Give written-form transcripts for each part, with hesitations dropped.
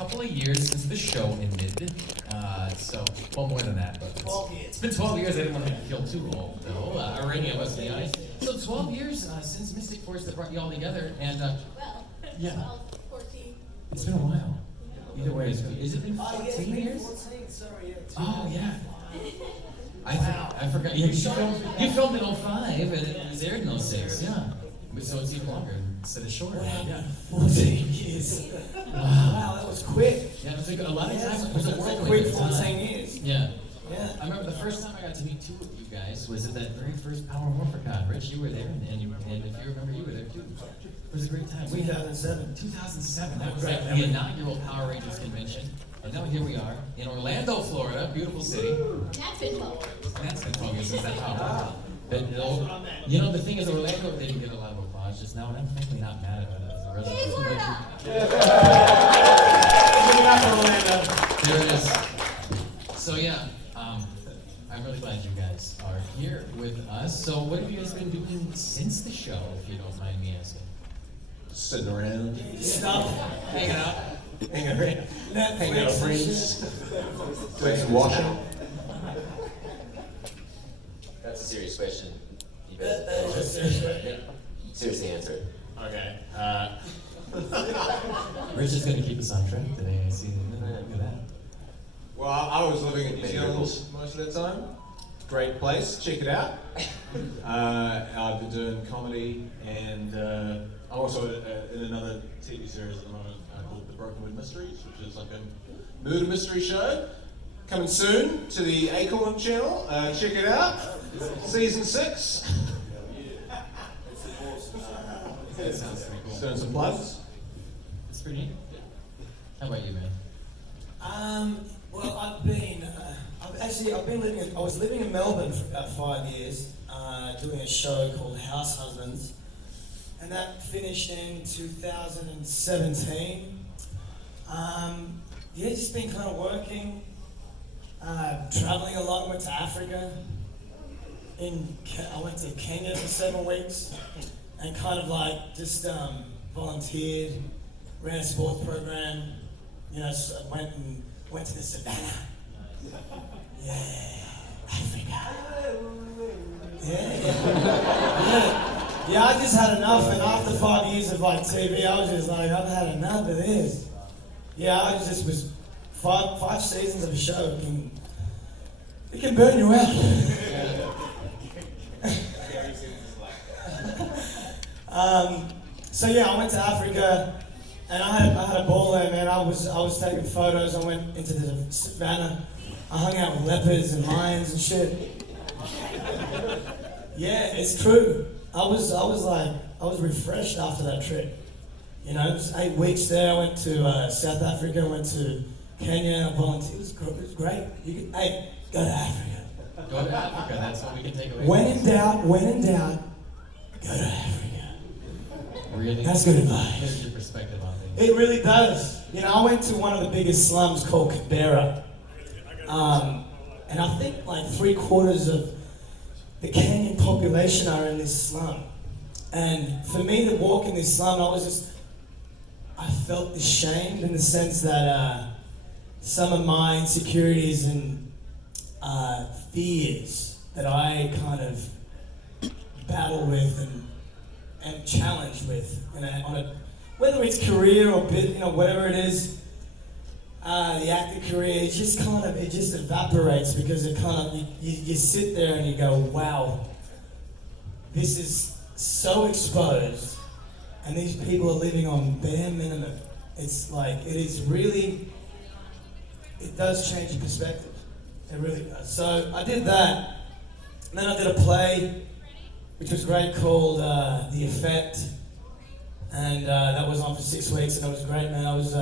couple of years since the show ended. Well, more than that, but 12 years. It's been 12 years. I didn't want to feel too old, though. Irania must be honest. So 12 years since Mystic Force that brought you all together, and yeah, 12, 14. it's been a while. Either way, is it been 14 years? 14, sorry, yeah. Oh yeah. I forgot. You filmed in 05 and it was aired in 06. Yeah. So it's even longer instead of shorter. Yeah, 14 years. Wow, that was quick. Yeah, it's like a lot of times it was a That's a whirlwind quick at the time. 14 years. Yeah. Yeah. I remember the first time I got to meet two of you guys was at that very first Power Morphicon. Rich, you were there, and if you remember, you were there too. It was a great time. 2007. 2007. That was like the inaugural Power Rangers convention. And now here we are in Orlando, Florida, beautiful city. That's been 12 years. That's been 12 years since that Power. But you know, the thing is, Orlando didn't get a lot of applause just now, and I'm frankly not mad about it as a resident. Hey, Florida! There it is. So yeah, I'm really glad you guys are here with us. So what have you guys been doing since the show, if you don't mind me asking? Sitting around, Stuff. Hanging out. hanging around, hanging out with friends, doing some washing. That's a serious question. You That better is a serious question. seriously answer it. Okay. Rich is going to keep us on track today. I see. Look at that. Well, I was living in New Zealand most of the time. Great place, check it out. I've been doing comedy, and I'm also in another TV series at the moment called The Brokenwood Mysteries, which is like a murder mystery show. Coming soon to the Acorn channel. Check it out. Season 6. That sounds pretty cool. Doing some plugs. It's pretty neat. How about you, man? Well, I've been living. I was living in Melbourne for about 5 years, doing a show called House Husbands, and that finished in 2017. Just been kind of working, traveling a lot. Went to Africa. I went to Kenya for 7 weeks, and kind of like just volunteered, ran a sports program. So I went to the savannah. Yeah, Africa. Yeah, I just had enough, and after 5 years of like TV, I was just like, I've had enough of this. Yeah, I just was five seasons of a show. It can burn you out. So yeah, I went to Africa. And I had a ball there, man. I was taking photos. I went into the savannah. I hung out with leopards and lions and shit. Yeah, it's true. I was refreshed after that trip. It was 8 weeks there. I went to South Africa. I went to Kenya. I volunteered. It was great. Go to Africa. Go to Africa. That's what we can take away. When in doubt, go to Africa. Really? That's good advice. Here's your perspective on things. It really does. I went to one of the biggest slums called Kibera. And I think like 3/4 of the Kenyan population are in this slum. And for me to walk in this slum, I felt ashamed in the sense that some of my insecurities and fears that I kind of battle with and am challenged with, whether it's career or whatever it is, the acting career, it just evaporates because it you sit there and you go, wow, this is so exposed, and these people are living on bare minimum. It's like it does change your perspective. It really does. So I did that, and then I did a play, which was great, called The Effect. And that was on for 6 weeks, and it was great, man. I was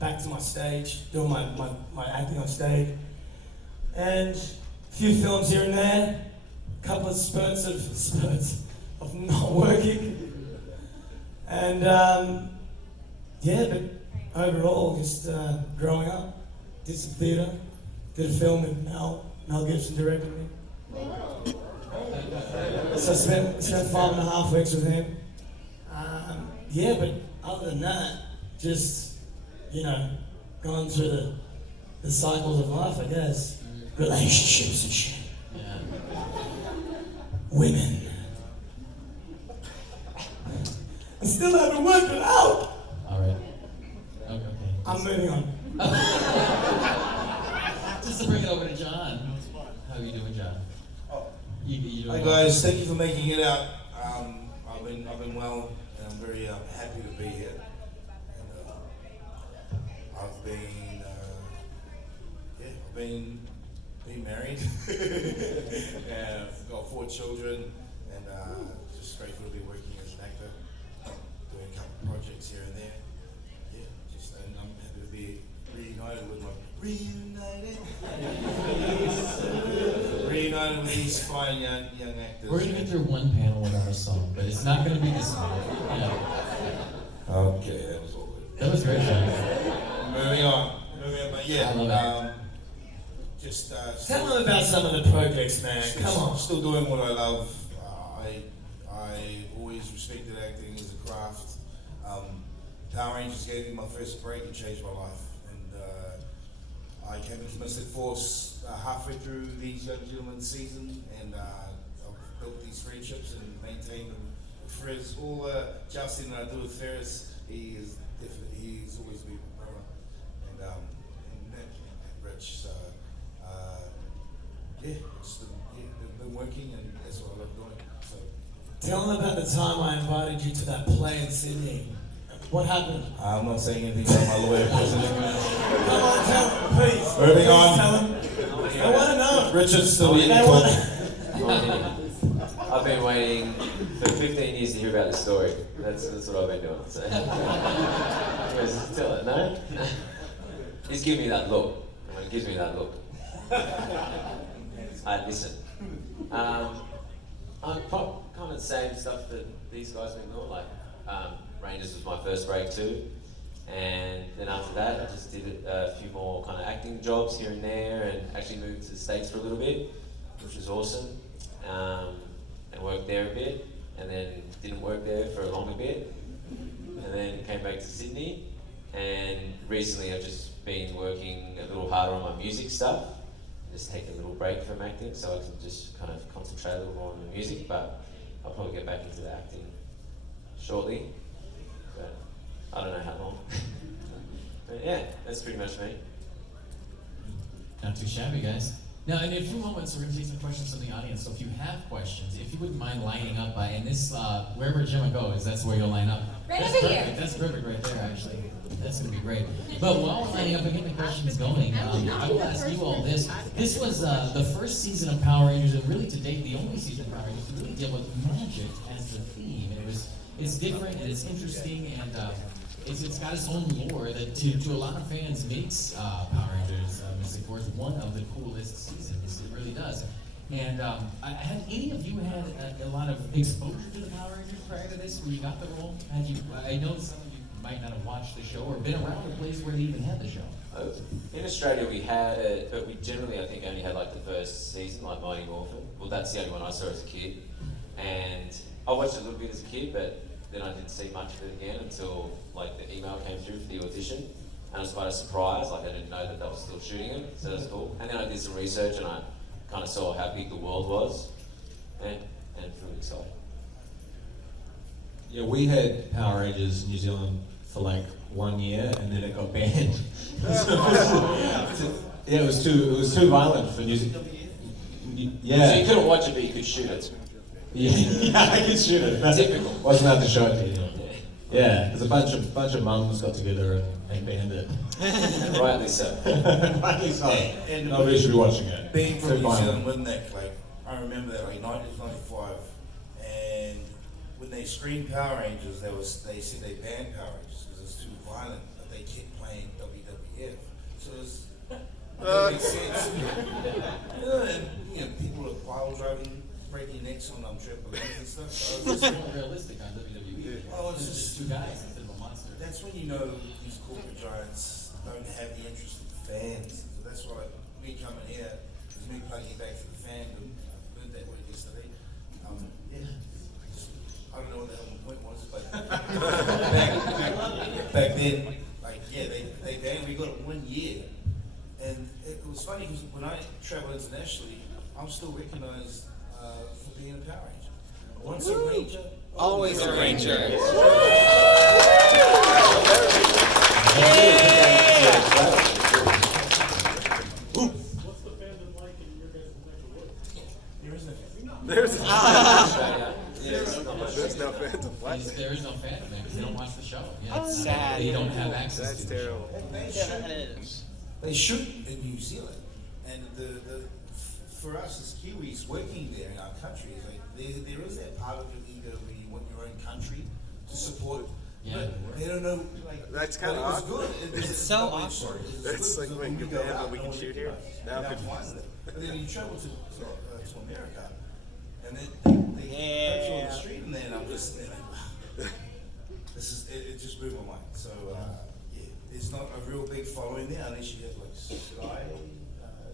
back to my stage, doing my acting on stage. And a few films here and there, a couple of spurts of not working. And but overall, just growing up, did some theatre, did a film with Mel Gibson directed me. So I spent 5.5 weeks with him. But other than that, just, gone through the cycles of life, I guess. Relationships and shit. Yeah. Women. I still haven't worked it out. All right. Okay. I'm moving on. Just to bring it over to John. How are you doing, John? Oh. You doing Hi well? guys, thank you for making it out. I've been well, and I'm very happy to be here. And, I've been married, and I've got 4 children, and just grateful to be working as an actor, doing a couple of projects here and there. Yeah, and I'm happy to be reunited with these fine young actors. We're gonna get through one panel without a song, but it's not gonna be this one. Yeah. Okay, that was all good. That was great, John. Moving on, but yeah, I love it. just Tell them about some of the projects, man. Come on. Still doing what I love. I always respected acting as a craft. Power Rangers gave me my first break and changed my life. And I came into Mystic Force halfway through these young gentlemen's season, and I've built these friendships and maintained them with Ferris. All Justin and I do with Ferris, he's always been my brother. And Nick and Rich. So they've been working, and that's what I love doing. So Tell them about the time I invited you to that play in Sydney. What happened? I'm not saying anything about my lawyer person. Come on, tell them, please. Moving Please on. Tell them. I want to know. Richard's still They in want talk. I've been waiting for 15 years to hear about this story. That's what I've been doing. So. Anyways, tell it, no? He's giving me that look. He gives me that look. Listen. I'm kind of the same stuff that these guys have been doing. Like, Rangers was my first break too. And then after that, I just did a few more kind of acting jobs here and there, and actually moved to the States for a little bit, which was awesome. And worked there a bit, and then didn't work there for a longer bit, and then came back to Sydney. And recently I've just been working a little harder on my music stuff, just take a little break from acting so I can just kind of concentrate a little more on the music, but I'll probably get back into the acting shortly, but I don't know how long. But yeah, that's pretty much me. Not too shabby, guys. Now, in a few moments, we're going to take some questions from the audience. So if you have questions, if you wouldn't mind lining up and this, wherever Gemma goes, that's where you'll line up. Right That's over perfect. here. That's perfect right there, actually. That's going to be great. But while we're lining up and getting the questions going, I will ask you all this. This was the first season of Power Rangers, and really to date, the only season of Power Rangers to really deal with magic as the theme. And it's different, and it's interesting, and it's got its own lore that to a lot of fans makes Power Rangers Mystic Force one of the coolest seasons. It really does. And have any of you had a lot of exposure to the Power Rangers prior to this, when you got the role? I know some of you might not have watched the show or been around a place where they even had the show. In Australia we had it, but we generally I think only had like the first season, like Mighty Morphin. Well, that's the only one I saw as a kid. And I watched it a little bit as a kid, but then I didn't see much of it again until like the email came through for the audition. And it was quite a surprise, like I didn't know that they were still shooting it, so that's cool. And then I did some research and I kind of saw how big the world was, and it's really exciting. Yeah, we had Power Rangers New Zealand for like 1 year, and then it got banned. Yeah, it was too violent for New Zealand. Yeah. So you couldn't watch it, but you could shoot it. Yeah, I could shoot it. Typical. Wasn't allowed to show it to you. Yeah, because a bunch of mums got together and banned it. Rightly so. Rightly so. And Nobody should be watching it. being from Too New violent. Zealand with Nick, like I remember that like 1995, and when they screened Power Rangers, they said they banned Power Rangers because it's too violent, but they kept playing WWF. So it's that makes sense. And people are pile driving, breaking necks on trampolines and stuff. So It's more realistic on WWE. Oh, it's It's just- just two guys instead of a monster. that's when you know these corporate giants don't have the interest of fans. So that's why me coming here is me plugging back to the fandom. I learned that word yesterday. I don't know what the hell my point was, but back then, like, yeah, they banned. We got it 1 year, and it was funny because when I travel internationally, I'm still recognized for being a Power Ranger. Once a Ranger, Always a Ranger. there isn't. There's no Phantom. What? There is no fandom because they don't watch the show. Yeah, it's Sad. They don't have access That's to the show. terrible. They should in New Zealand, and for us as Kiwis working there in our country, it's like there is that part of your ego where you want your own country to support. Yeah. But they don't know. Like, That's kinda but it was awkward. good. It's so double-edged awkward. sword. It's It's good like because when you go ban, out, but we no can one shoot here. recognizes you. Now And we I'm can- fine with it. But then you travel to America, and then they approach you on the street, and then I'm just there like, wow. This is it just blew my mind. So yeah, there's not a real big following there unless you have like Sky,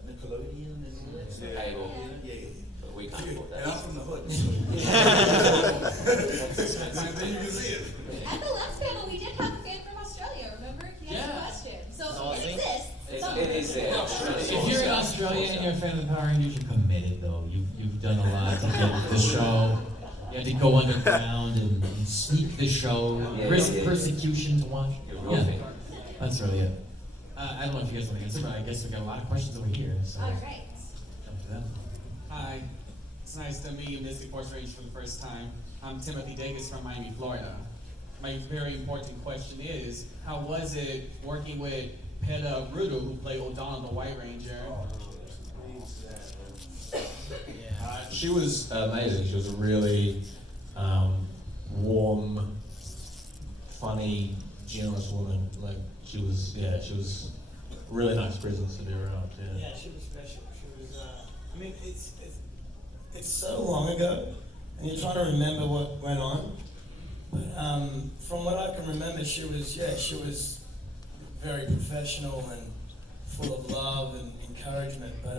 Nickelodeon, and all that stuff. Cable. Yeah. But we can't afford And I'm that. from the hood. So then you can see it. At the last panel, we did have a fan from Australia, remember? He had a Yeah. question. So Aussie? it exists. It is there. If you're in Australia and you're a fan of the Power Rangers, you're committed though. You've done a lot to get the show. You had to go underground and sneak the show, Yeah, risk yeah. persecution to watch. You're real Yeah, fan. that's really it. I don't know if you guys want to answer, but I guess we've got a lot of questions over here, so All right. jump to them. Hi, it's nice to meet you, Mystic Force Range, for the first time. I'm Timothy Davis from Miami, Florida. My very important question is, how was it working with Peta Rudu, who played O'Donnell, the White Ranger? She was amazing. She was a really warm, funny, generous woman. Like she was a really nice presence to be around. Yeah, she was special. She was. I mean, it's so long ago, and you're trying to remember what went on. But from what I can remember, she was very professional and full of love and encouragement. But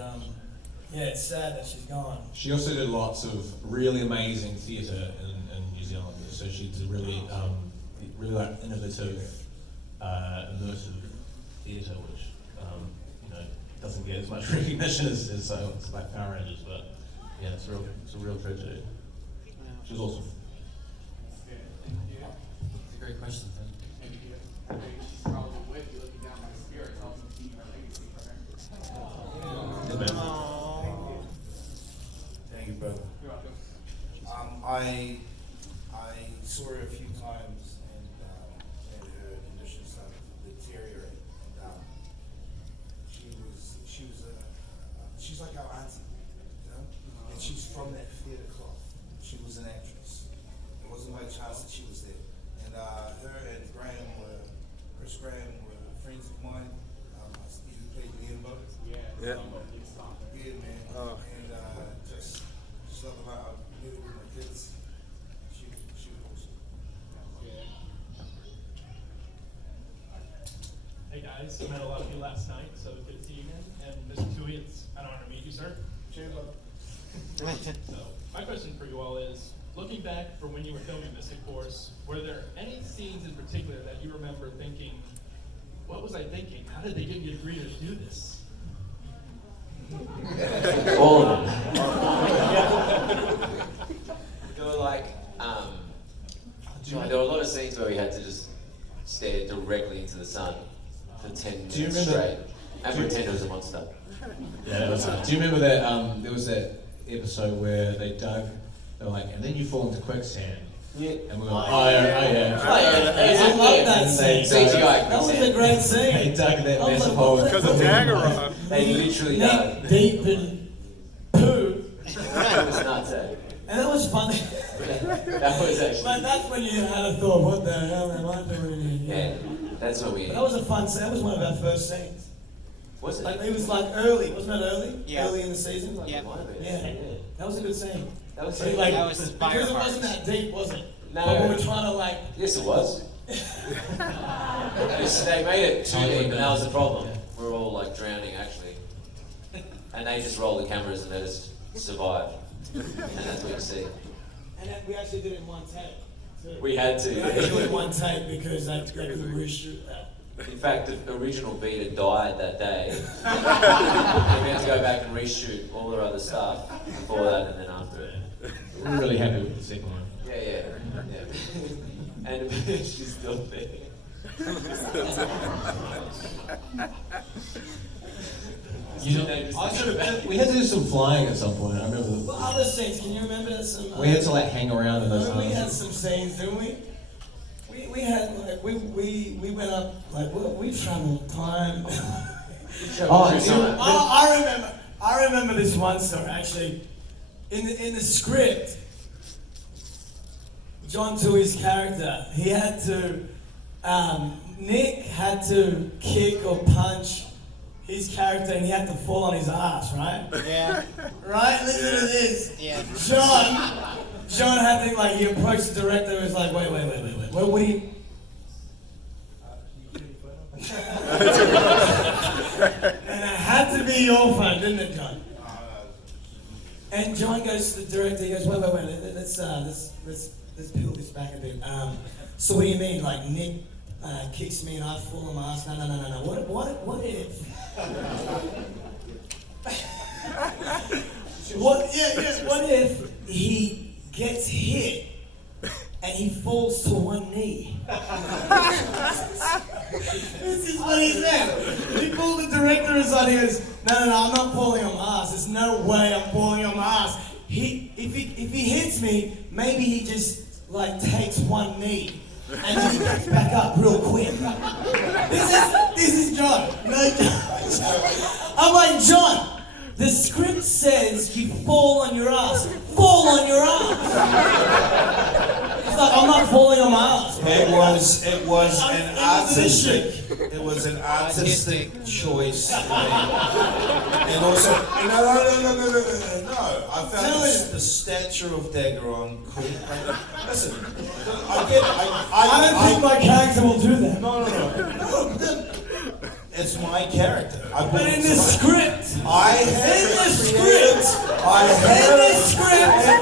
yeah, it's sad that she's gone. She also did lots of really amazing theatre in New Zealand. So she did really like innovative, immersive theatre, which doesn't get as much recognition as like Power Rangers, but yeah, it's a real tragedy. She was awesome. It's a great question, Tim. Thank you, brother. I saw her a few times, and her condition started to deteriorate. And she's like our auntie, you know. And she's from that theatre cloth. She was an actress. It wasn't by chance that she was there. And her and Chris Graham were friends of mine. He played Limbo. Yeah. Yeah, man. Oh. And just love her. I did it with my kids. She was awesome. Hey guys, I met a lot of you last night, so it's good to see you again. And Mr. Tui, it's an honor to meet you, sir. Cheers, brother. So, my question for you all is, looking back from when you were filming Mystic Force, were there any scenes in particular that you remember thinking, what was I thinking? How did they get me to agree to do this? All of them. There were like, there were a lot of scenes where we had to just stare directly into the sun for 10 Do you minutes remember- straight and pretend it was a monster. Yeah, that was hard. Do you remember that? There was that episode where they dug. They were like, and then you fall into quicksand. Yeah. And we were like, oh yeah. I love that scene. CGI. That was a great They scene. dug that I was massive like, hole. Because of Daggera. They literally Neck dug. deep in poo, It was nuts, eh? and it was funny. That was But actually, that's when you had a thought, what the hell am I doing here? yeah, that's when we, But that was a fun scene. That was one of our first scenes. was it? Like it was like early, wasn't it early? Yeah. Early in the season. Yeah. Might have been. Yeah. That was a good scene. That was But it. like, That was the fire because it part. wasn't that deep, was it? No. But we were trying to like. Yes, it was. They made it too deep, and that was the problem. We were all like drowning, actually. And they just rolled the cameras and let us survive. And that's what you see. And then we actually did it in one take. too. We had to. We had to do it in one take because they couldn't reshoot that. In fact, the original beat had died that day. And we had to go back and reshoot all the other stuff before that and then after it. We're really happy with the second one. Yeah. And she's still there. You know, We had to do some flying at some point. I remember. What other scenes? Can you remember some? We had to like hang around in those. We had some scenes, didn't we? We had like we went up like we traveled time. I remember this one story actually. In the script, John Tui's character, he had to Nick had to kick or punch his character and he had to fall on his ass, right? Yeah. Right? Listen to this. Yeah. John had to like he approached the director and was like, wait. What do you and it had to be your phone, didn't it, John? And John goes to the director, he goes, wait, let's peel this back a bit. So what do you mean, like Nick kicks me and I fall on my ass? No. What if? What if he gets hit and he falls to one knee? This is what he said. He pulled the director aside. He goes, no, I'm not falling on my ass. There's no way I'm falling on my ass. If he hits me, maybe he just like takes one knee and then he gets back up real quick. This is John. No, John. I'm like, John, the script says you fall on your ass. Fall on your ass. It's like, I'm not falling on my ass. It was an artistic choice. And also, no. I found the stature of Daggeron cool. Listen, I get it. I don't think my character will do that. No. It's my character. But in the script,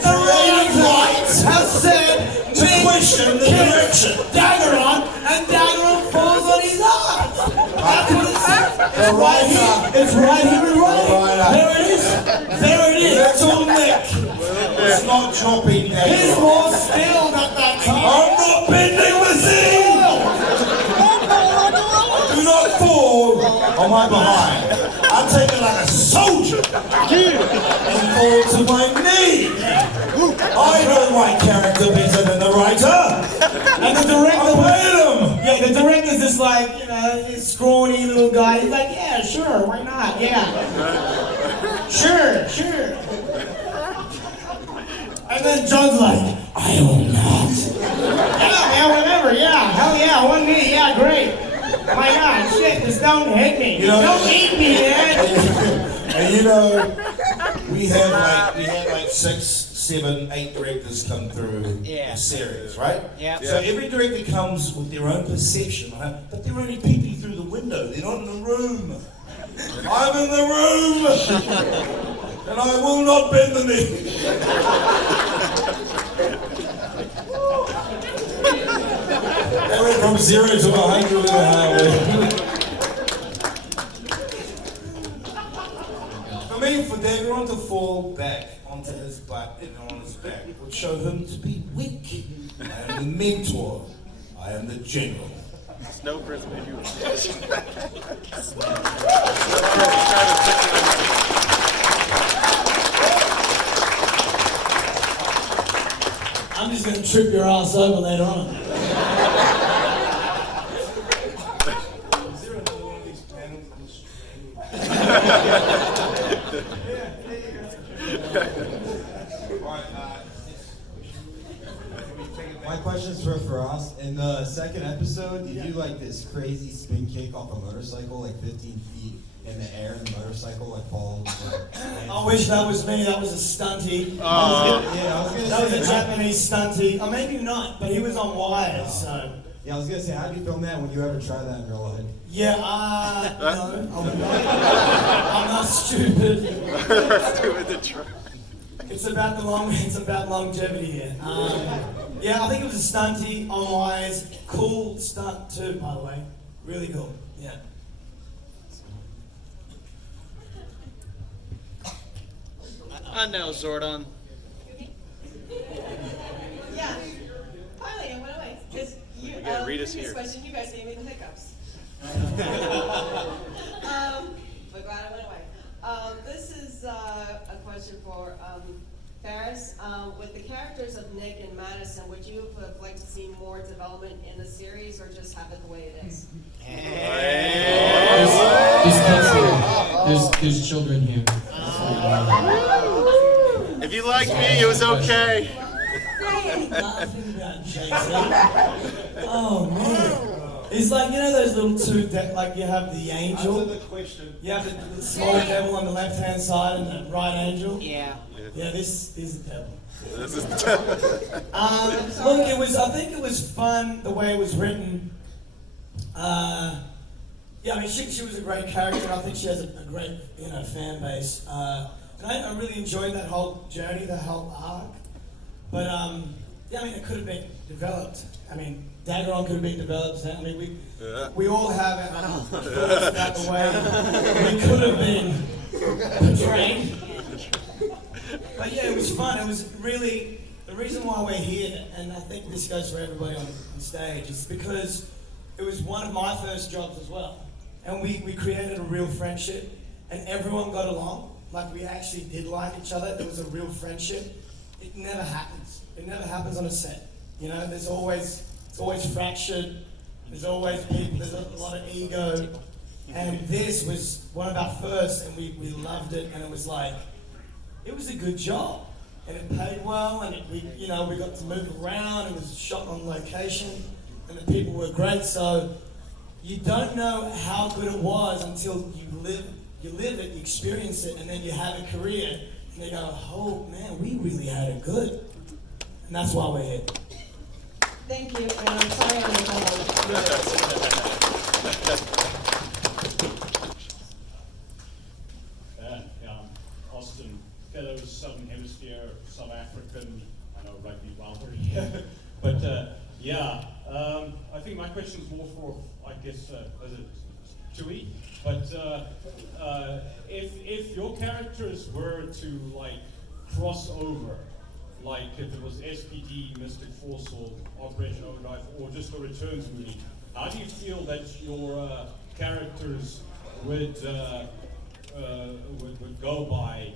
the writers have said to question the direction. Daggeron, and Daggeron falls on his ass. That's what it says. It's right here in writing. There it is. That's all Nick. It's not chopping Daggeron. He's more skilled at that time. I'm not bending the scene! Do not fall on my behind. I'll take it like a soldier and fall to my knee. I know my character better than the writer. And the director, I the director's just like, this scrawny little guy. He's like, yeah, sure, why not? Yeah. Sure. And then John's like, I will not. Yeah, whatever, yeah, hell yeah, one knee, yeah, great. My God, shit, just don't hit me. Don't eat me, man. And we had like 6, 7, 8 directors come through the series, right? Yeah. So every director comes with their own perception, but they're only peeping through the window. They're not in the room. I'm in the room, and I will not bend the knee. They went from 0 to 100 in a highway. For me, for Daggeron to fall back onto his butt and on his back would show him to be weak. I am the mentor. I am the general. No prison you. I'm just going to trip your ass over later on. Is there another one of these panels on the stream? My question's for us. In the second episode, you do like this crazy spin kick off a motorcycle, like 15 feet in the air, and the motorcycle like falls. I wish that was me. That was a stunty. That was a Japanese stunty. Or maybe not, but he was on wires, so. Yeah, I was gonna say, how do you film that? Would you ever try that in real life? Yeah, no, I'm not stupid. It's about longevity here. Yeah, I think it was a stunty on wires. Cool stunt too, by the way. Really cool. Yeah. I know, Zordon. Yeah. Finally, I went away. Because you, Yeah, Rita's previous here. question, you guys gave me the hiccups. But glad I went away. This is a question for Ferris. With the characters of Nick and Madison, would you have liked to see more development in the series, or just have it the way it is? There's kids here. There's children here. If you like me, it was okay. Laughing about JT. Oh man. It's like, you know those little two, like you have the angel. Answer the question. You have the small devil on the left hand side and the right angel. Yeah. Yeah, this is the devil. This is Look, I think it was fun the way it was written. Yeah, I mean, she was a great character, and I think she has a great, fan base. And I really enjoyed that whole journey, the whole arc. But yeah, I mean, it could have been developed. I mean, Daggeron could have been developed. I mean, we all have our thoughts about the way we could have been portrayed. But yeah, it was fun. It was really, the reason why we're here, and I think this goes for everybody on stage, is because it was one of my first jobs as well. And we created a real friendship, and everyone got along. Like, we actually did like each other. There was a real friendship. It never happens. It never happens on a set. It's always fractured. There's always people, there's a lot of ego. And this was one of our first, and we loved it, and it was like, it was a good job. And it paid well, and we got to move around. It was shot on location, and the people were great. So you don't know how good it was until you live it, you experience it, and then you have a career, and you go, oh man, we really had it good. And that's why we're here. Thank you, and I'm sorry I'm Austin, fellow Southern Hemisphere, South African, I know rugby well over here, but I think my question is more for, I guess, Chewie, but if your characters were to like cross over, like if it was SPD, Mystic Force, or Operation Overdrive, or just a Returns movie, how do you feel that your characters would go by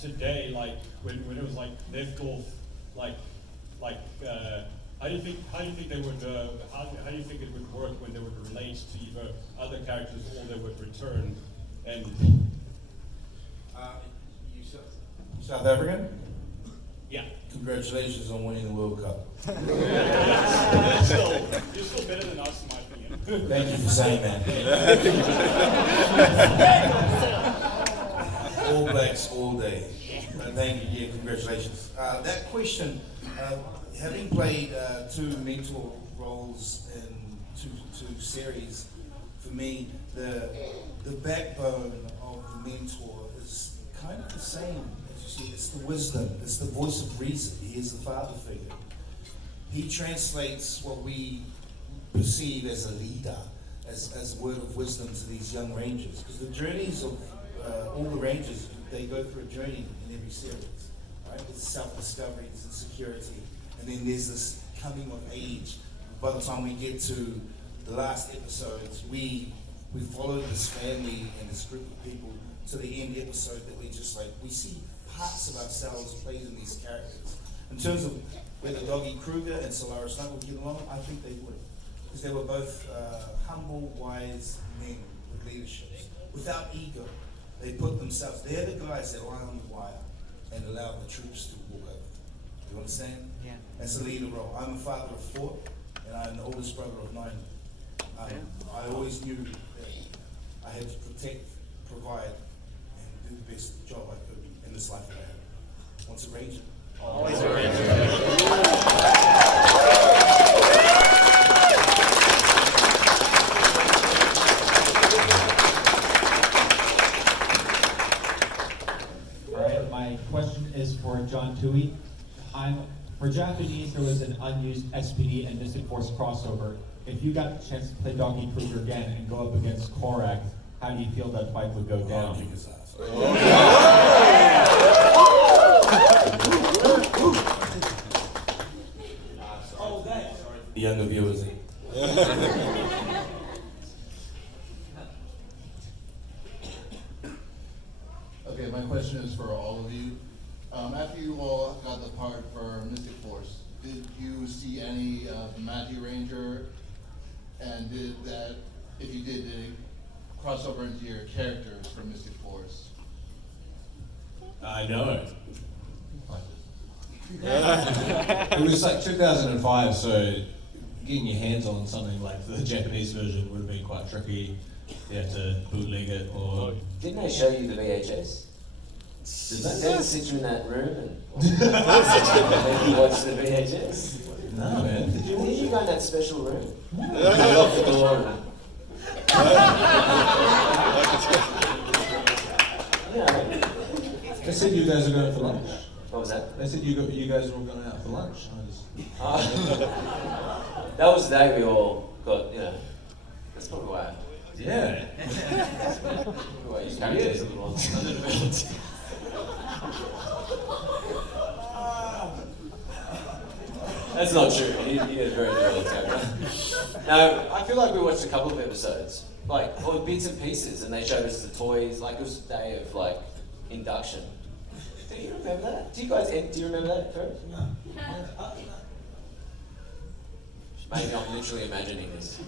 today? Like when it was like left off, how do you think they would? How do you think it would work when they would relate to either other characters or they would return? And You South African? yeah, Congratulations on winning the World Cup. you're still better than us, in my opinion. Thank you for saying that. All Blacks all day. Thank you. Yeah, congratulations. That question, having played two mentor roles in two series, for me, the backbone of the mentor is kind of the same. As you see, it's the wisdom, it's the voice of reason. He is the father figure. He translates what we perceive as a leader, as a word of wisdom to these young rangers. Because the journeys of all the rangers, they go through a journey in every series. Right? There's self-discovery, there's insecurity, and then there's this coming of age. By the time we get to the last episodes, we followed this family and this group of people to the end episode that we see parts of ourselves played in these characters. In terms of whether Doggy Kruger and Solaris Knight would get along, I think they would. Because they were both humble, wise men with leaderships, without ego. They put themselves, they're the guys that lie on the wire and allow the troops to walk over. You understand? Yeah. That's a leader role. I'm a father of 4, and I'm the oldest brother of 9. I always knew that I had to protect, provide, and do the best job I could in this life that I have. Once a ranger. Always a ranger. My question is for John Tui. For Japanese, there was an unused SPD and Mystic Force crossover. if you got the chance to play Donkey Kruger again and go up against Korak, how do you feel that fight would go down? Kick his ass. The younger viewers. Okay, my question is for all of you. After you all got the part for Mystic Force, did you see any of Matthew Ranger? And did that, if you did it cross over into your characters for Mystic Force? I know. It was like 2005, so getting your hands on something like the Japanese version would have been quite tricky. You have to bootleg it or... Didn't they show you the VHS? Did Did they? they sit you in that room and you watch the VHS? No, man. Did you? Did you go in that special room? Lock the door and... They said you guys are going for lunch. What was that? They said you guys were all going out for lunch. That was the day we all got, that's probably why. Yeah. Why you characters a little under the belt. That's not true. He had a very developed character. No, I feel like we watched a couple of episodes, or bits and pieces, and they showed us the toys. Like it was a day of induction. Do you remember that? Do you remember that, Kurt? No. Maybe I'm literally imagining this.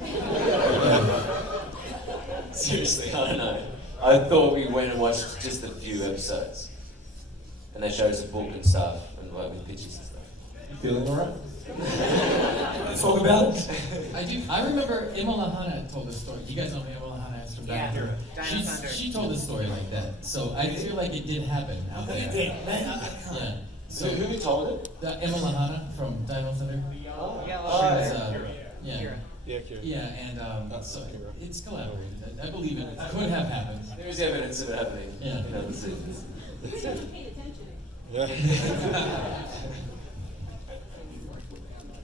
Seriously, I don't know. I thought we went and watched just a few episodes, and they showed us a book and stuff, and with pictures and stuff. You feeling alright? Let's talk about it. I remember Emma Lahana told a story. You guys know who Emma Lahana is from Dino Thunder. She told a story like that. So I feel like it did happen out there. It did. Yeah. So who told it? Emma Lahana from Dino Thunder. Oh, She was, yeah, and so it's collaborated. I believe it could have happened. There is evidence of it happening. Yeah. In other seasons.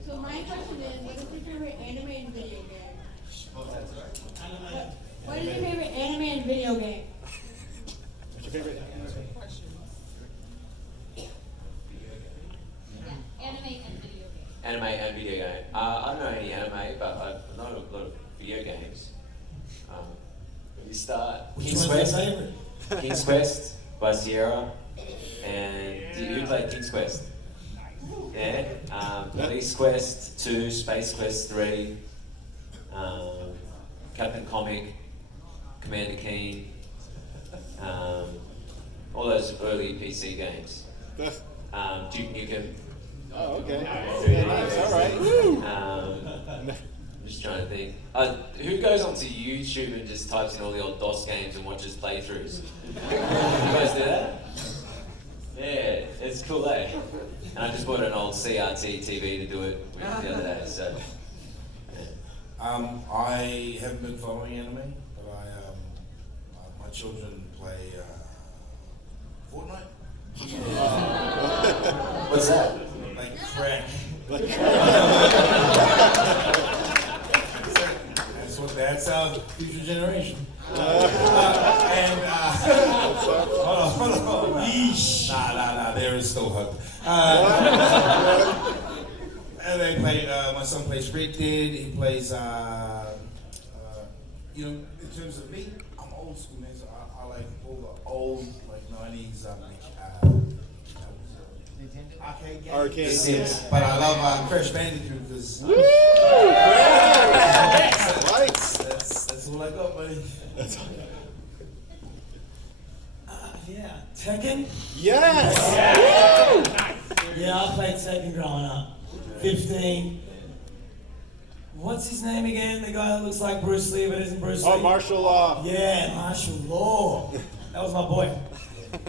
So my question is, what is your favorite anime and video game? What is your favorite anime and video game? What's your favorite? Anime and video game. Anime and video game. I don't know any anime, but I know a lot of video games. You start King's Quest. King's Quest by Sierra. And who played King's Quest? Yeah. Police Quest 2, Space Quest 3, Captain Comic, Commander Keen, all those early PC games. Duke Nukem. Oh, okay. All right. I'm just trying to think. Who goes onto YouTube and just types in all the old DOS games and watches playthroughs? You guys do that? Yeah, it's cool, eh? And I just bought an old CRT TV to do it with the other day, so. I haven't been following anime, but my children play Fortnite. What's that? Like crack. That's our future generation. Hold on. Nah, there is still hope. And they play, my son plays Red Dead, he plays, in terms of me, I'm old school, man, so I like all the old, 90s, arcade games. Sims. But I love Crash Bandicoot because that's all I got, buddy. Yeah. Tekken? Yes! Yeah, I played Tekken growing up. 15. What's his name again? The guy that looks like Bruce Lee but isn't Bruce Lee? Oh, martial law. Yeah, martial law. That was my boy.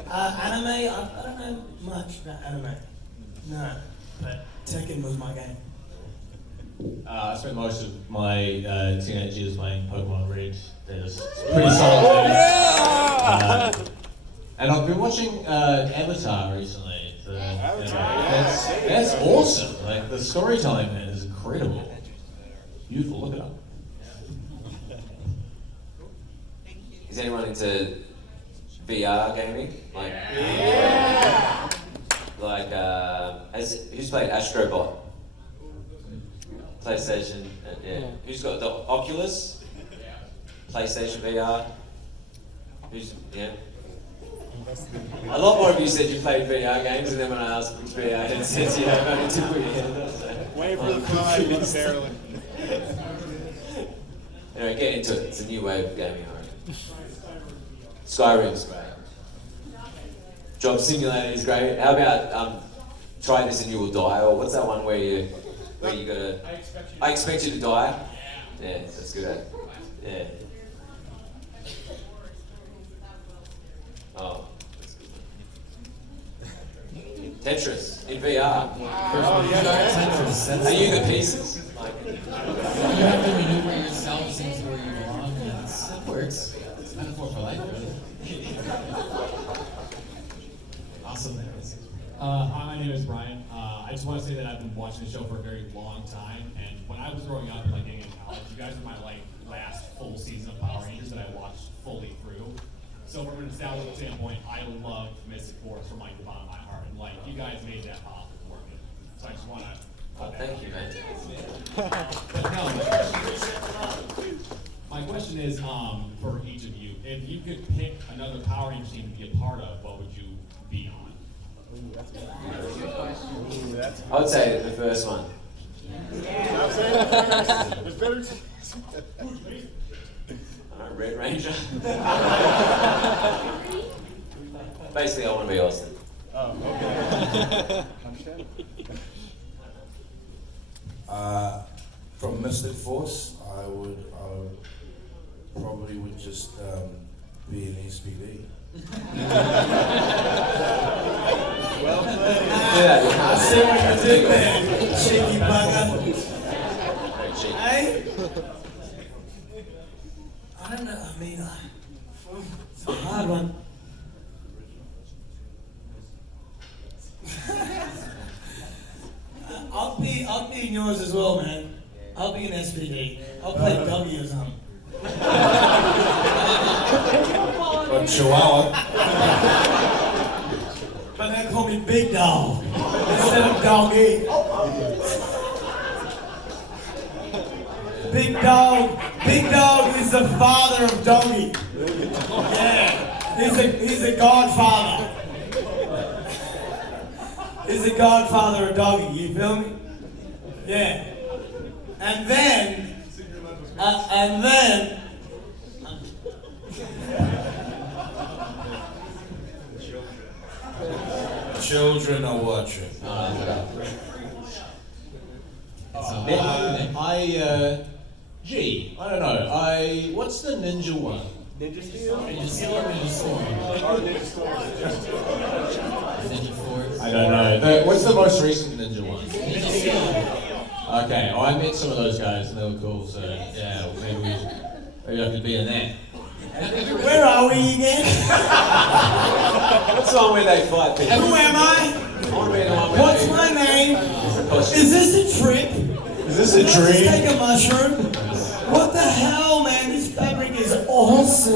Anime? I don't know much about anime. No. But Tekken was my game. I spent most of my teenage years playing Pokemon Red. They're just pretty solid games. And I've been watching Avatar recently. That's awesome. Like the storytelling there is incredible. beautiful. Look it up. Is anyone into VR gaming? Like, who's played Astrobot? PlayStation, yeah. Who's got the Oculus? PlayStation VR? Yeah. A lot more of you said you played VR games, and then when I asked which VR headsets you have, I to put your hand up. Wait for the five, barely. Anyway, get into it. It's a new wave of gaming, I reckon. Skyrim's great. Job Simulator is great. How about try this and you will die, or what's that one where you gotta? I expect you to die. Yeah, that's good. Yeah. Oh, that's good. Tetris in VR. Tetris. Are you the pieces? You have to maneuver yourself into where you belong. It works. It's metaphor for life, really. Awesome. Hi, my name is Brian. I just want to say that I've been watching the show for a very long time, and when I was growing up and getting in college, you guys were my last full season of Power Rangers that I watched fully through. So from a nostalgic standpoint, I love Mystic Force from the bottom of my heart, and you guys made that possible for me. So I just want to. Thank you, man. But no, my question is for each of you: if you could pick another Power Rangers team to be a part of, what would you be on? I would say the first one. Red Ranger. Basically, I want to be Austin. Oh, okay. From Mystic Force, I probably would just be an SPD. Well played. I see what you did there, cheeky bugger. Hey? I don't know, it's a hard one. I'll be in yours as well, man. I'll be an SPD. I'll play W or something. Or Chihuahua. But they call me Big Dog instead of Doggy. Big Dog is the father of Doggy. Yeah, he's a godfather. He's the godfather of Doggy, you feel me? Yeah. And then Children are watching. I don't know. What's the ninja one? Ninja Steel? Ninja Steel or Ninja Storm? Ninja Storm. Ninja Force? I don't know. What's the most recent ninja one? Ninja Steel. Okay, I met some of those guys and they were cool, so yeah, maybe I could be in that. where are we again? What's the one where they fight people? Who am I? I want to be the one where What's my name? Is this a trick? Is this a Did I dream? just take a mushroom? What the hell, man? This fabric is awesome.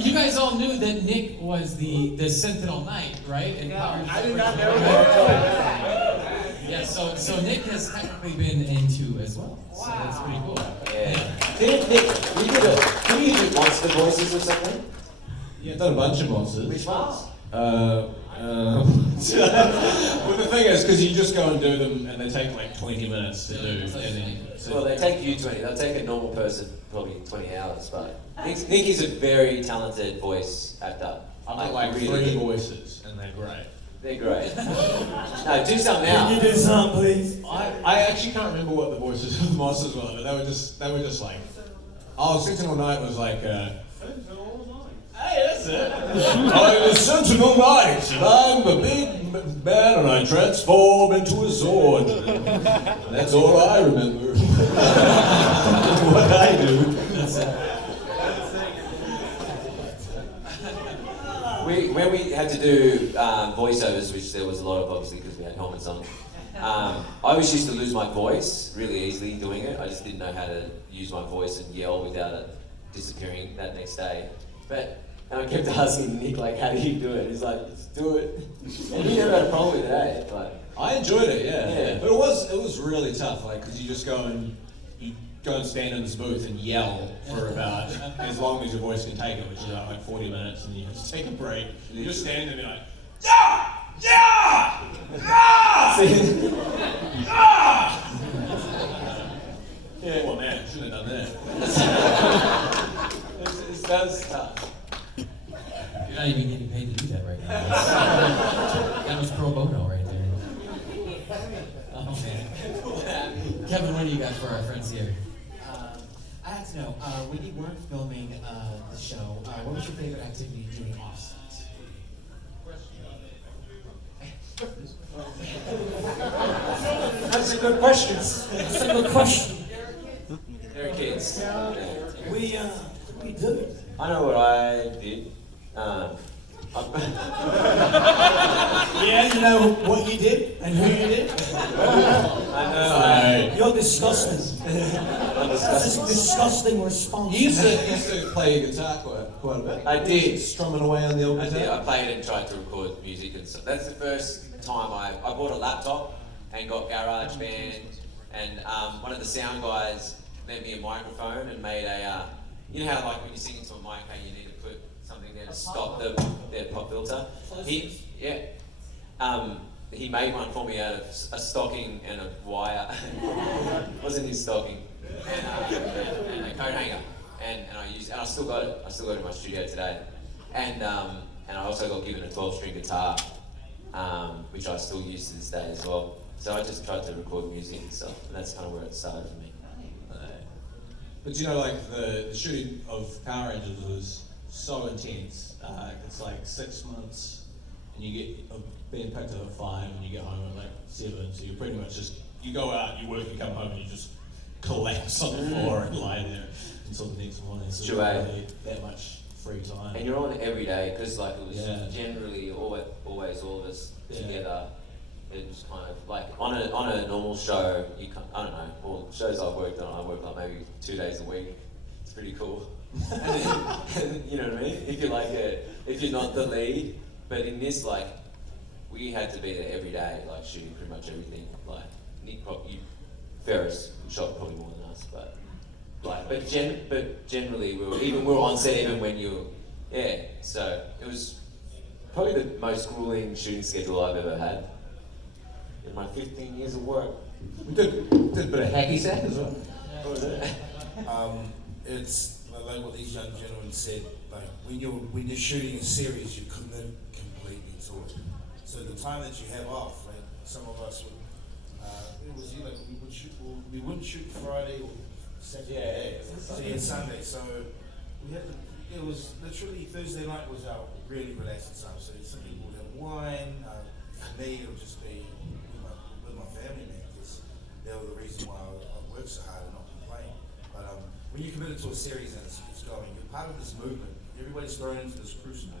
You guys all knew that Nick was the Sentinel Knight, right? I did not know that. Yeah, so Nick has technically been in 2 as well. So that's pretty cool. Yeah. Did you do monster voices or something? Yeah, I've done a bunch of monsters. Which ones? Well, the thing is, because you just go and do them, and they take 20 minutes to do. And then, Well, they take you 20. They'll take a normal person probably 20 hours. But Nick is a very talented voice actor. I've got really 3 voices, and they're great. They're great. No, do something now. Can you do something, please? I actually can't remember what the voices of the monsters were, but they were just like, Sentinel Knight was like, hey, that's it. I'm the Sentinel Knight, and I'm a big man, and I transform into a sword. And that's all I remember. What I do. That's it. When we had to do voiceovers, which there was a lot of obviously because we had helmets on, I always used to lose my voice really easily doing it. I just didn't know how to use my voice and yell without it disappearing that next day. And I kept asking Nick, like, how do you do it? He's like, just do it. And he never had a problem with it, eh? Like, I enjoyed it, yeah. Yeah. But it was really tough, like, because you just go and stand in this booth and yell for about as long as your voice can take it, which is about like 40 minutes, and you have to take a break. You just stand there and be like, yeah, yeah, yeah, yeah. Well, man, shouldn't have done that. That's tough. You're not even getting paid to do that right now. That was pro bono right there. Oh man. Kevin, what do you got for our friends here? I had to know, when you weren't filming the show, what was your favorite activity doing off-set? That's a good question. That's a good question. They're kids. We do. I know what I did. Yeah, you know what you did and who you did? I know. You're disgusting. That's a disgusting response. You used to play guitar quite a bit. I did. Strumming away on the old I guitar. did. I played and tried to record music and stuff. That's the first time I bought a laptop and got GarageBand, and one of the sound guys lent me a microphone and made a, you know how like when you sing into a mic, how you need to put something there to stop the pop filter? He made one for me out of a stocking and a wire. Wasn't his stocking. And a coat hanger. And I still got it. I still got it in my studio today. And I also got given a 12-string guitar, which I still use to this day as well. So I just tried to record music and stuff, and that's kind of where it started for me. But you know, like the shooting of Power Rangers was so intense. It's like 6 months, and you get being picked up at 5, and you get home at like 7. So you pretty much you go out, you work, you come home, and you just collapse on the floor and lie there until the next morning. So True, eh? really that much free time. And you're on every day, because like it was Yeah. generally always all of us Yeah. together. It was kind of like on a normal show, you can't, I don't know, well, shows I've worked on, I work like maybe 2 days a week. It's pretty cool. And you know what I mean? If you're if you're not the lead, but in this, like, we had to be there every day, like shooting pretty much everything. Like Nick, Ferris shot probably more than us, but generally we were on set even when so it was probably the most grueling shooting schedule I've ever had in my 15 years of work. We did a bit of hacky sack as well. What was it? It's like what these young gentlemen said. Like when you're shooting a series, you commit completely to it. So the time that you have off, like some of us would, it was either we wouldn't shoot Friday or Saturday, Sunday. So we had to. It was literally Thursday night was our really relaxing time. So some people would have wine. For me, it would just be with my family, man, because they were the reason why I work so hard and not complain. But when you're committed to a series and it's going, you're part of this movement. Everybody's thrown into this crucible.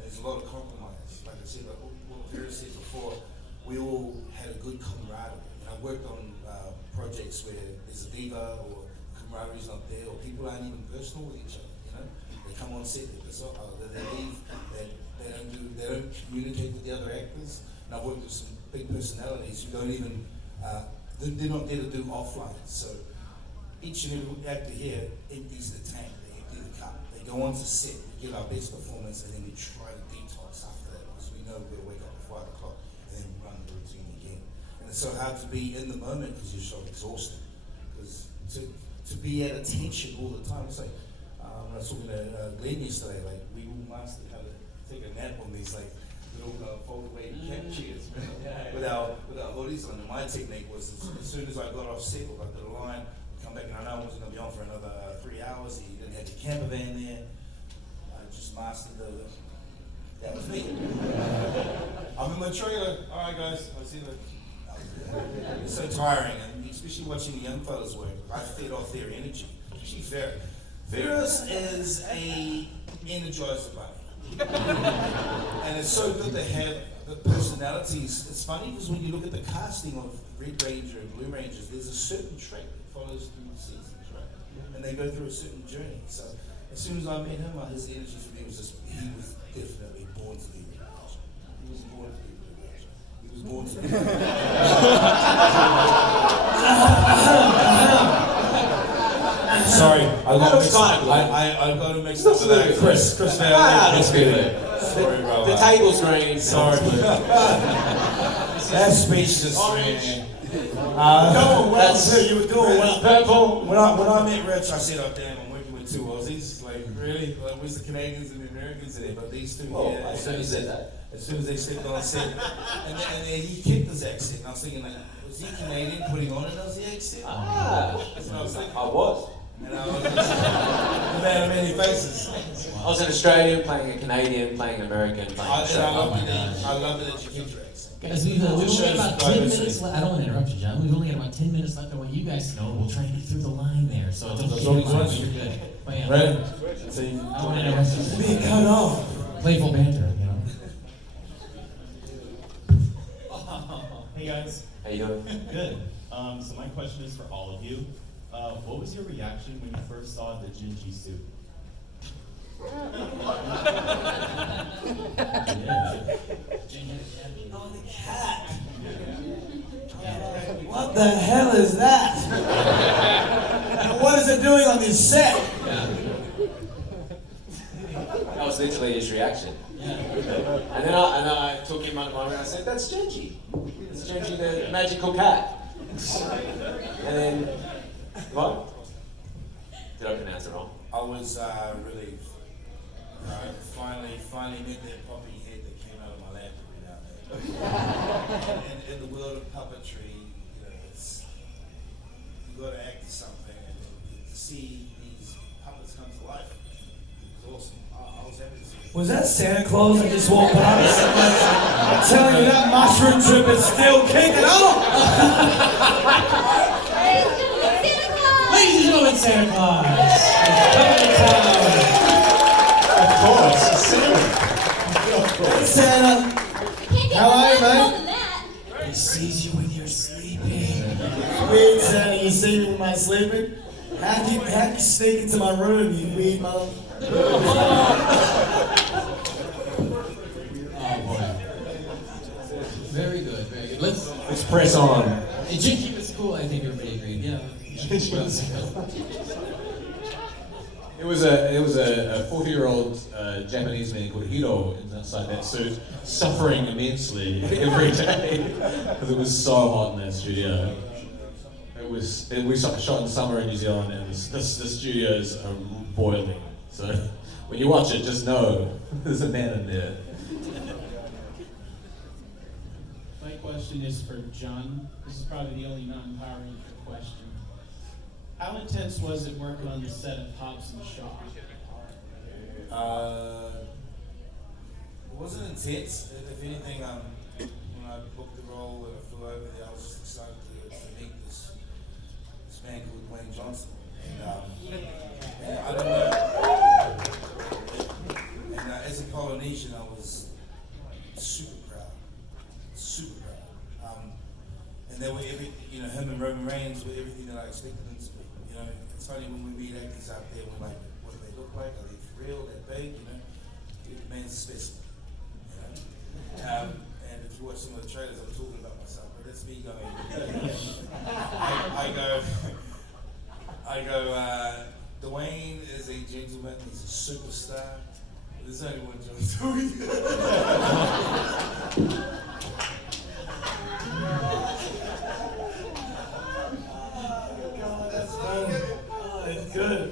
There's a lot of compromise. Like I said, like what Vera said before, we all had a good camaraderie. And I worked on projects where there's a diva or camaraderie's not there, or people aren't even personal with each other. You know, they come on set, they leave, they don't communicate with the other actors. And I've worked with some big personalities who don't even, they're not there to do offline. So each and every actor here empties the tank, they empty the cup. They go on to set, we give our best performance, and then we try to detox after that, because we know we're going to wake up at 5 o'clock and then run the routine again. And it's so hard to be in the moment because you're so exhausted. Because to be at attention all the time, it's like, when I was talking to Glenn yesterday, like we all mastered how to take a nap on these like little fold away camp chairs with our hoodies on. And my technique was as soon as I got off set or got to the line, come back, and I know I wasn't going to be on for another 3 hours. He didn't have the camper van there. I just mastered that was me. I'm in my trailer. All right, guys, I'll see you later. It's so tiring, and especially watching the young fellas work. I fed off their energy. Especially Ferris is a energizer bunny. And it's so good to have the personalities. It's funny because when you look at the casting of Red Ranger and Blue Rangers, there's a certain trait that follows through the seasons, right? And they go through a certain journey. So as soon as I met him, his energy for me was just, he was definitely born to be Red Ranger. He wasn't born to be Blue Ranger. He was born to be Sorry, I got to mix up with that. Chris That's good. Sorry, bro. The table's green. Sorry. That's speechless, man. You were doing well. Purple. When I met Rich, I said, oh damn, I'm working with two Aussies. Like, really? Like, where's the Canadians and the Americans today? But these two, yeah. As soon as you said that. As soon as they stepped on set. And then he kept his accent. And I was thinking, like, was he Canadian putting on an Aussie accent? That's what I was thinking. I was. And I was just the man of many faces. I was an Australian playing a Canadian, playing an American, playing I love it that you kept your accent. Guys, we've only got about 10 minutes left. I don't want to interrupt you, John. We've only got about 10 minutes left. I want you guys to know we'll try and get through the line there. So don't keep in mind. You're good. But yeah, Right. I don't want to interrupt you. Being cut off. Playful banter, you know. Hey guys. How you doing? Good. So my question is for all of you. What was your reaction when you first saw the Gingy suit? Oh, the cat. What the hell is that? And what is it doing on this set? That was literally his reaction. And then I took him under my wing and I said, that's Genji. It's Genji the magical cat. And then, what? Did I pronounce it wrong? I was relieved. Finally met that poppy head that came out of my lap every now and then. And in the world of puppetry, you know, you got to act as something, and to see these puppets come to life, it was awesome. I was happy to see it. Was that Santa Claus that just walked past? I'm telling you, that mushroom trip is still kicking off. Ladies and gentlemen, Santa Claus. Coming to town. Of course, Santa. Hey, Santa. How are you, man? He sees you when you're sleeping. Weird, Santa. You see me when I'm sleeping? How'd you sneak into my room, you weird mother? Oh boy. Very good, very good. Let's press on. Hey, Jinky was cool, I think everybody agreed. Yeah. It was a 40-year-old Japanese man called Hiro inside that suit, suffering immensely every day because it was so hot in that studio. We shot in summer in New Zealand, and the studios are boiling. So when you watch it, just know there's a man in there. My question is for John. This is probably the only non-Power Ranger question. How intense was it working on the set of Hobbs and Shaw? It wasn't intense. If anything, when I booked the role and I flew over there, I was just excited to meet this man called Dwayne Johnson. And yeah, I don't know. And as a Polynesian, I was super proud. And they were him and Roman Reigns were everything that I expected them to be. You know, it's funny when we meet actors out there, we're like, what do they look like? Are they for real? That big? You know, the man's a specimen. You know, and if you watch some of the trailers, I'm talking about myself, but that's me going. I go. Dwayne is a gentleman. He's a superstar. There's only one John doing. It's good.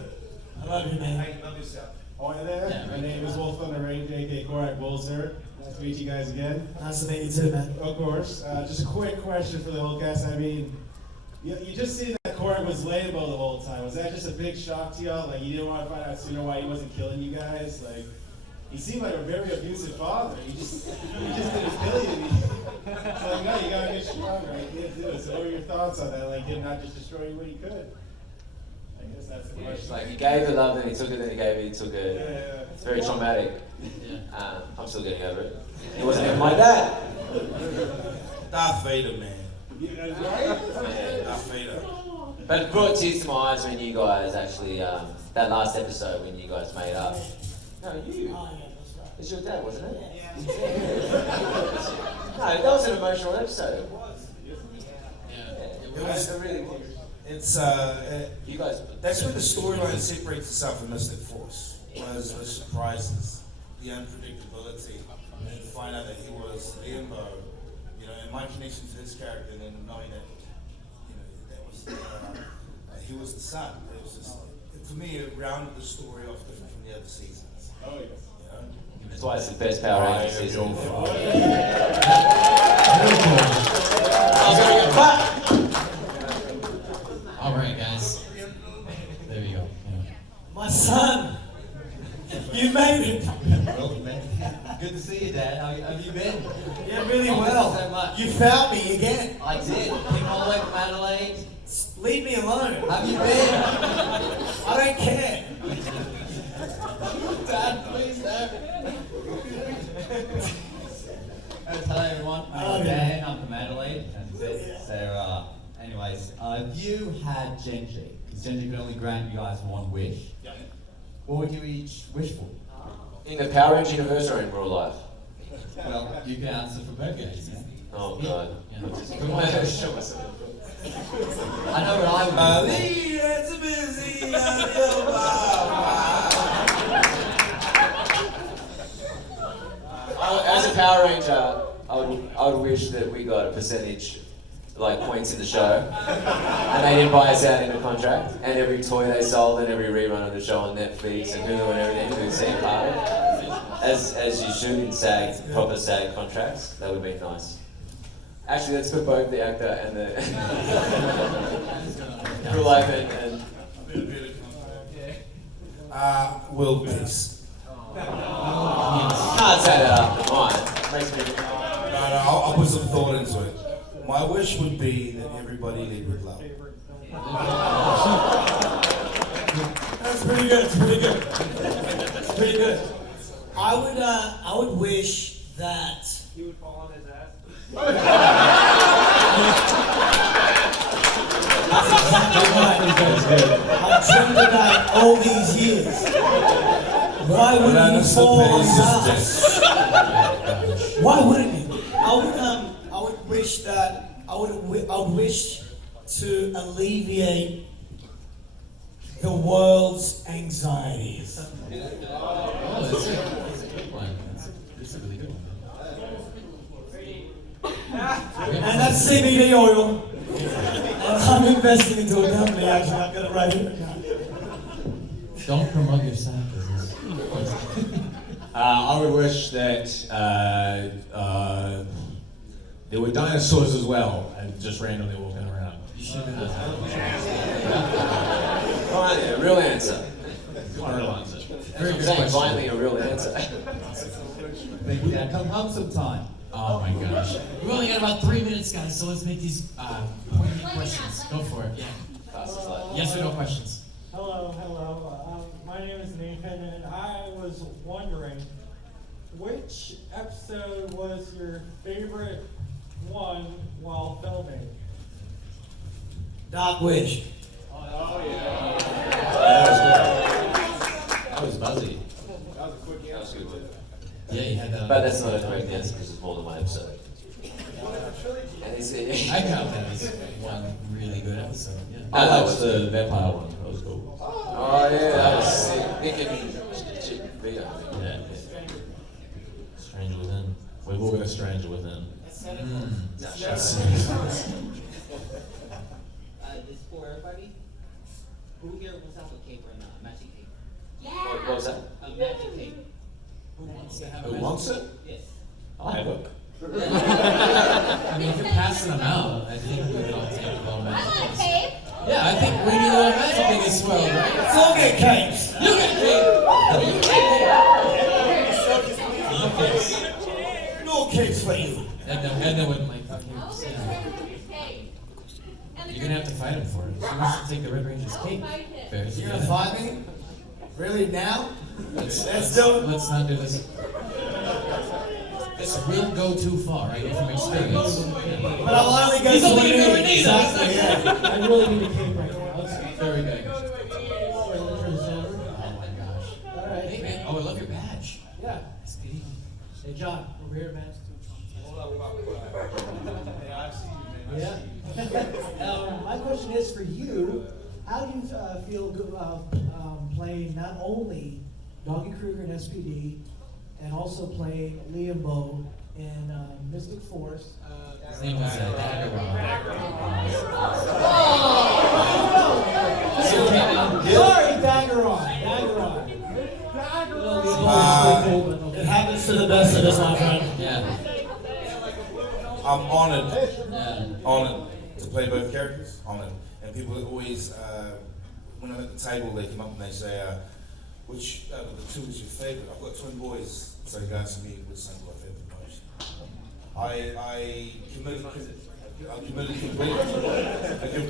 I love you, man. Hey, love yourself. Oh, hi there. Yeah, My name is ManjoumeThunder, aka Korak Bolzer. Nice to meet you guys again. Nice to meet you too, man. Of course. Just a quick question for the whole cast. I mean, you just see that Korak was Laybo the whole time. Was that just a big shock to y'all? Like, you didn't want to find out sooner why he wasn't killing you guys? Like, he seemed like a very abusive father. He just didn't kill you. So, like, no, you gotta get stronger. He can't do it. So, what are your thoughts on that? Like, him not just destroy you when he could? I guess that's the question. It's like he gave the love, then he took it, then he gave it, he took it. Yeah. It's very traumatic. I'm still getting over it. It wasn't even my dad. Darth Vader, man. Yeah. Darth Vader. But it brought tears to my eyes when you guys actually, that last episode when you guys made up. No, you. It's your dad, wasn't it? Yeah. No, that was an emotional episode. It was. Yeah, it really was. It's you guys. That's where the storyline separates itself from Mystic Force. Was the surprises, the unpredictability, and to find out that he was Limbo, you know, and my connection to his character, and then knowing that, you know, that was he was the son. It was just, for me, it rounded the story off different from the other seasons. Oh yes. You know? That's why it's the best Power Ranger season. I was gonna get clapped. All right, guys. There you go. My son, you made it. Good to see you, Dad. How have you been? Yeah, really Oh, well. thank you so much. You found me again. I did. Came all the way from Adelaide. Leave me alone. How have you been? I don't care. Dad, please, Dad. Hello, everyone. My name's Dan. I'm from Adelaide. That's it. So, anyways, if you had Genji, because Genji could only grant you guys one wish, what would you each wish for? In the Power Ranger universe or in real life? Well, you can answer for both guys. Yeah? Oh god. Show myself. I know what I would As a Power Ranger, I would wish that we got a percentage, like points in the show, and they didn't buy us out in a contract, and every toy they sold and every rerun of the show on Netflix and Hulu and everything we see a part of. As you should in SAG, proper SAG contracts, that would be nice. Actually, that's for both the actor and the real life and World peace. Can't say that after mine. Makes me. No, I'll put some thought into it. My wish would be that everybody live with love. That's pretty good. It's pretty good. It's pretty good. I would wish that You would fall on his ass. That's exactly right. I've dreamed about all these years. Why wouldn't you fall on his ass? Why wouldn't you? I would wish that I would wish to alleviate the world's anxieties. Oh, that's a good one. That's a really good one. And that's CBD oil. And I'm investing into a company, actually. I've got it right here. Don't promote your side business. I would wish that there were dinosaurs as well, and just randomly walking around. You should do that. Finally, a real answer. Come on, real answer. Very I'm good saying question. finally a real answer. Thank you, Dad. Come home sometime. Oh my gosh. We've only got about 3 minutes, guys, so let's make these poignant questions. Go for it. Yeah. Yes or no questions? Hello. My name is Nathan, and I was wondering, which episode was your favorite one while filming? Dark Witch. Oh, yeah. That was buzzy. That was a quick That was good too. Yeah, you had that. But that's not a correct answer because it's more than one episode. And it's, I count that as one really good episode. Yeah. I liked the vampire one. That was cool. Oh yeah, that was sick. Nick and Vito. Yeah. Stranger Within. We've all got a Stranger Within. This for everybody. Who here wants to have a cape right now? A magic cape. What was that? A magic cape. Who wants to have Who wants it? Yes. I have it. I mean, if you're passing them out, I think we can all take a little magic. Yeah, I think we need a little magic thing as well, right? Let's all get capes. You get a cape. No capes for you. Edna wouldn't like the capes. Yeah. You're gonna have to fight him for it. So we should take the Red Ranger's cape. Ferris, You're gonna fight me? Really now? Let's do it. Let's not do this. This will go too far, I know from experience. But I'll only go He's to only one gonna go inning. in Exactly, yeah. I really need a cape right now. Let's Very good. All right. Hey man, oh I love your badge. Yeah. Hey John, over here, man. Yeah. My question is for you. How do you feel good about playing not only Doggy Kruger in SPD and also playing Liam Bowe in Mystic Force? His name was Daggeron. Sorry, Daggeron. It happens to the best of us, my friend. Yeah. I'm honored, Yeah. honored to play both characters. Honored, and people always, when I'm at the table, they come up and they say, "Which out of the two is your favorite?" I've got twin boys, so they ask me which son do I favorite most.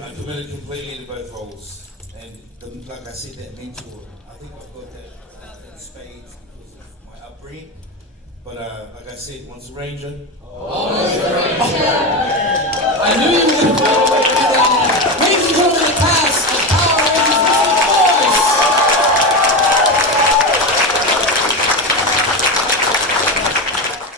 I committed completely to both roles, and like I said, that mentor. I think I've got that in spades because of my upbringing. But like I said, once a Ranger. Always a Ranger.